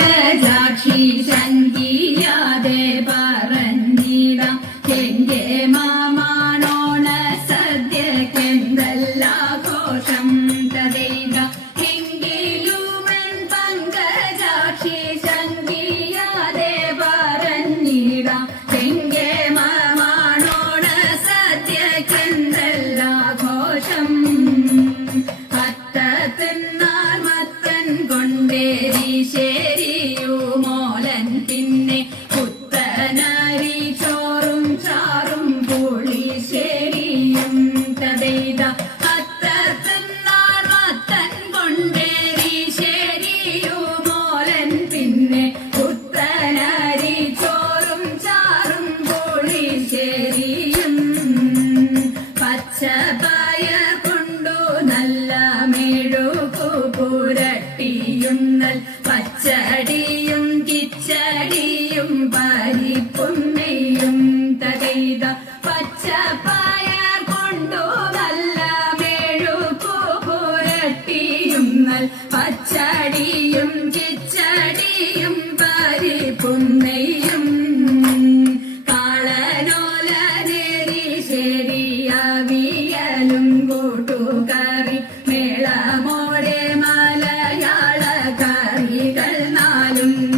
പങ്കജാക്ഷി ശങ്കിയാതെ പറഞ്ഞിടാം നെയ്യുന്നൽ പച്ചടിയും കിച്ചടിയും പരിപ്പും നെയ്യും തകൈത പച്ച പയർ കൊണ്ടു നല്ല മെഴുക്കുരട്ടിയുന്നൽ പച്ചടിയും കിച്ചടിയും പരിപ്പും നെയ്യും കാളനോല നേരി ശരിയവിയലും நாளும்